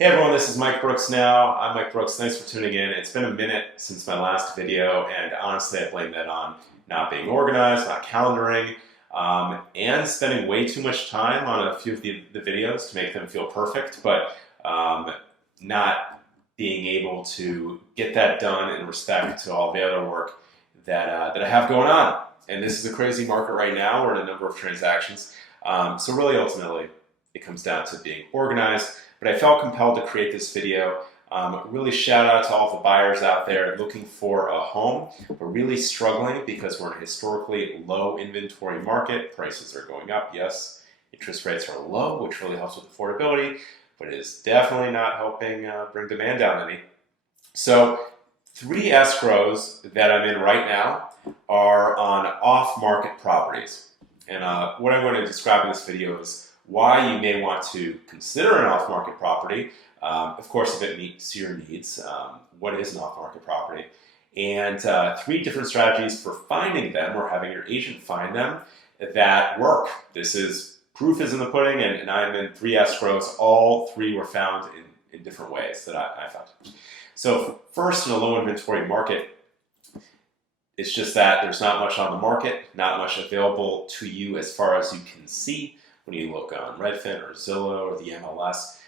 Hey everyone, this is Mike Brooks now. I'm Mike Brooks. Thanks for tuning in. It's been a minute since my last video, and honestly, I blame that on not being organized, not calendaring, and spending way too much time on a few of the videos to make them feel perfect, but not being able to get that done in respect to all the other work that I have going on. And this is a crazy market right now. We're in a number of transactions. So really, ultimately, it comes down to being organized. But I felt compelled to create this video. Really shout out to all the buyers out there looking for a home, but really struggling because we're in a historically low inventory market. Prices are going up, yes. Interest rates are low, which really helps with affordability, but it is definitely not helping bring demand down any. So 3 escrows that I'm in right now are on off-market properties. And what I'm going to describe in this video is why you may want to consider an off-market property. Of course, if it meets your needs, what is an off-market property? And 3 different strategies for finding them or having your agent find them that work. This is proof is in the pudding, and I'm in 3 escrows. All 3 were found in different ways that I found. So first, in a low inventory market, it's just that there's not much on the market, not much available to you as far as you can see. When you look on Redfin or Zillow or the MLS,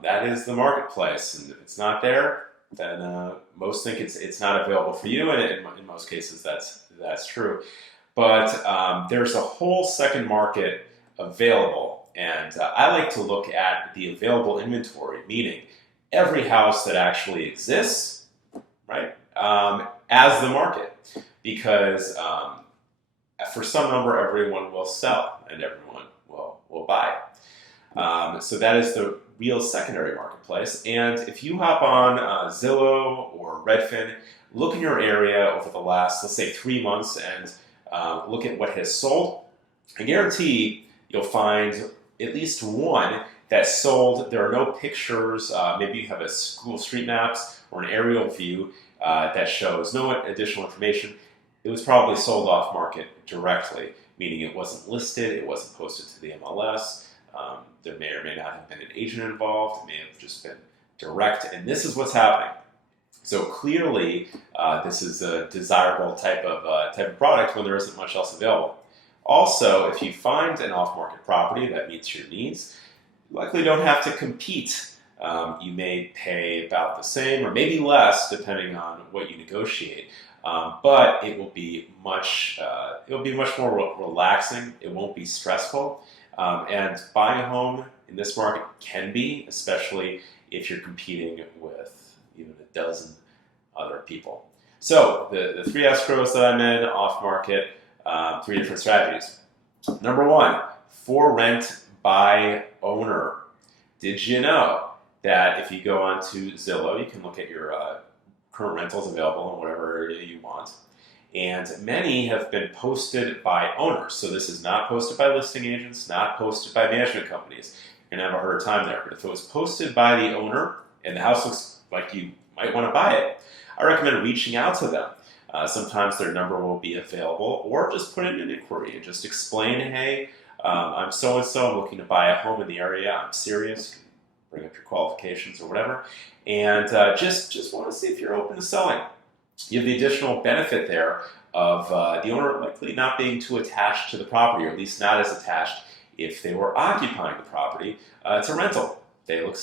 that is the marketplace. And if it's not there, then most think it's not available for you, and in most cases that's true. But there's a whole second market available, and I like to look at the available inventory, meaning every house that actually exists, right, as the market, because for some number, everyone will sell and everyone will buy. So that is the real secondary marketplace. And if you hop on Zillow or Redfin, look in your area over the last, let's say, 3 months and look at what has sold, I guarantee you'll find at least one that sold. There are no pictures. Maybe you have a Google Street Maps or an aerial view that shows no additional information. It was probably sold off market directly, meaning it wasn't listed, it wasn't posted to the MLS. There may or may not have been an agent involved. It may have just been direct, and this is what's happening. So clearly, this is a desirable type of product when there isn't much else available. Also, if you find an off-market property that meets your needs, you likely don't have to compete. You may pay about the same or maybe less, depending on what you negotiate. But it will be much more relaxing. It won't be stressful. And buying a home in this market can be, especially if you're competing with even a dozen other people. So the 3 escrows that I'm in, off market, 3 different strategies. Number 1, for rent by owner. Did you know that if you go onto Zillow, you can look at your current rentals available in whatever area you want. And many have been posted by owners. So this is not posted by listing agents, not posted by management companies. You're going to have a harder time there. But if it was posted by the owner and the house looks like you might want to buy it, I recommend reaching out to them. Sometimes their number will be available, or just put in an inquiry and just explain, hey, I'm so-and-so, I'm looking to buy a home in the area, I'm serious, bring up your qualifications or whatever, and just want to see if you're open to selling. You have the additional benefit there of the owner likely not being too attached to the property, or at least not as attached if they were occupying the property. It's a rental. They look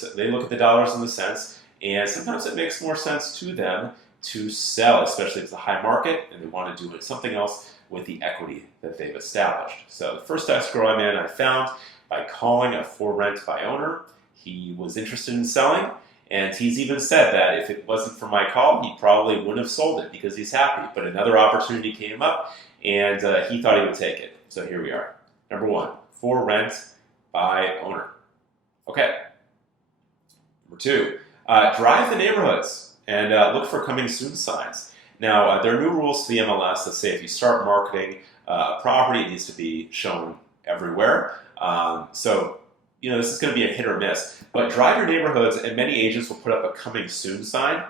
at the dollars and the cents, and sometimes it makes more sense to them to sell, especially if it's a high market and they want to do something else with the equity that they've established. So the first escrow I'm in, I found by calling a for rent by owner. He was interested in selling, and he's even said that if it wasn't for my call, he probably wouldn't have sold it because he's happy. But another opportunity came up, and he thought he would take it. So here we are. Number 1, for rent by owner. Okay. Number 2, drive the neighborhoods and look for coming soon signs. Now, there are new rules to the MLS that say if you start marketing a property, it needs to be shown everywhere. So this is going to be a hit or miss. But drive your neighborhoods, and many agents will put up a coming soon sign.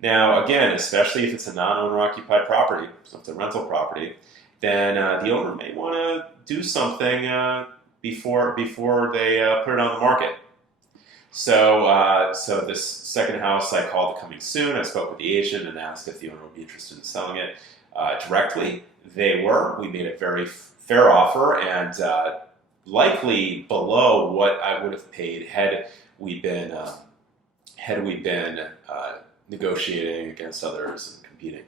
Now, again, especially if it's a non-owner occupied property, so it's a rental property, then the owner may want to do something before they put it on the market. So this second house I called coming soon. I spoke with the agent and asked if the owner would be interested in selling it directly. They were. We made a very fair offer and likely below what I would have paid had we been negotiating against others and competing.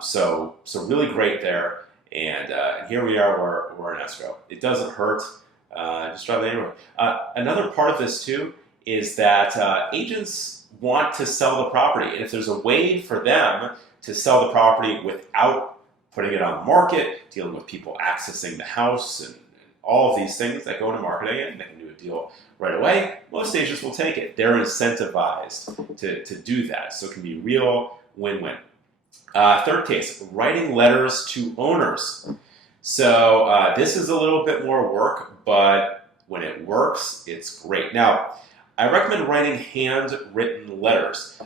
So really great there. And here we are. We're in escrow. It doesn't hurt. Just drive the neighborhood. Another part of this too is that agents want to sell the property, and if there's a way for them to sell the property without putting it on the market, dealing with people accessing the house, and all of these things that go into marketing, and they can do a deal right away, most agents will take it. They're incentivized to do that, so it can be real win-win. Third case, writing letters to owners. So this is a little bit more work, but when it works, it's great. Now, I recommend writing handwritten letters.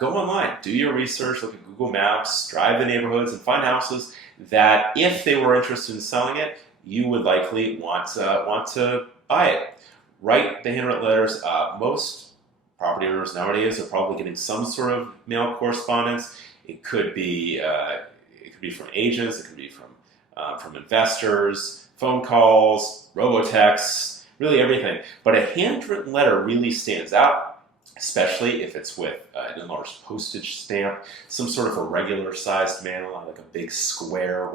Go online, do your research, look at Google Maps, drive the neighborhoods, and find houses that, if they were interested in selling it, you would likely want to buy it. Write the handwritten letters. Most property owners nowadays are probably getting some sort of mail correspondence. It could be from agents, it could be from investors, phone calls, robotexts, really everything. But a handwritten letter really stands out, especially if it's with an enlarged postage stamp, some sort of a regular sized mail, like a big square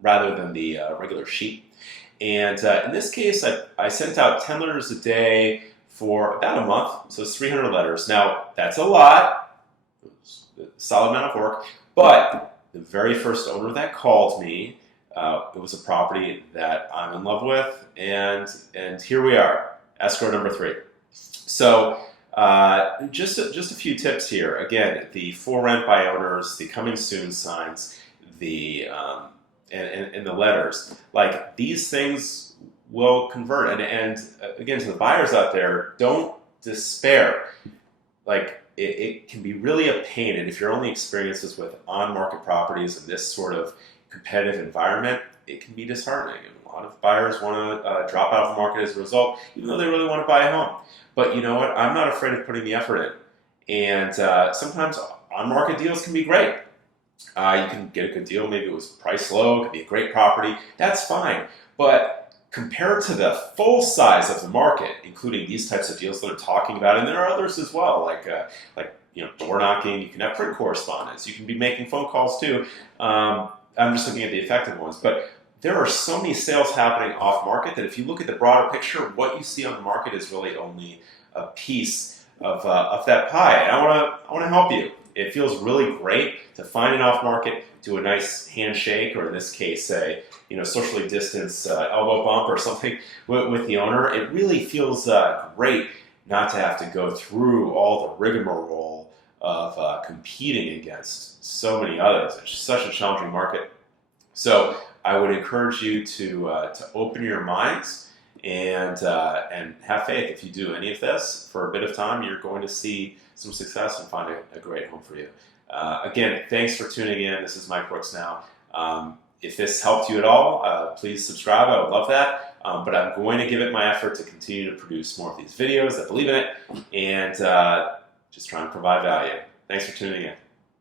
rather than the regular sheet. And in this case, I sent out 10 letters a day for about a month, so it's 300 letters. Now, that's a lot, a solid amount of work, but the very first owner that called me, it was a property that I'm in love with, and here we are, escrow number 3. So just a few tips here. Again, the for rent by owners, the coming soon signs, the and the letters. Like, these things will convert. And again, to the buyers out there, don't despair. Like, it can be really a pain, and if your only experiences with on-market properties in this sort of competitive environment, it can be disheartening. And a lot of buyers want to drop out of the market as a result, even though they really want to buy a home. But you know what? I'm not afraid of putting the effort in. And sometimes on-market deals can be great. You can get a good deal. Maybe it was priced low. It could be a great property. That's fine. But compared to the full size of the market, including these types of deals that I'm talking about, and there are others as well, like door knocking. You can have print correspondence. You can be making phone calls too. I'm just looking at the effective ones, but there are so many sales happening off market that if you look at the broader picture, what you see on the market is really only a piece of that pie. And I want to help you. It feels really great to find an off market, do a nice handshake, or in this case, a socially distanced elbow bump or something with the owner. It really feels great not to have to go through all the rigmarole of competing against so many others. It's just such a challenging market. So I would encourage you to open your minds and have faith. If you do any of this for a bit of time, you're going to see some success and find a great home for you. Again, thanks for tuning in. This is Mike Brooks Now. If this helped you at all, please subscribe. I would love that. But I'm going to give it my effort to continue to produce more of these videos. I believe in it, and just trying to provide value. Thanks for tuning in.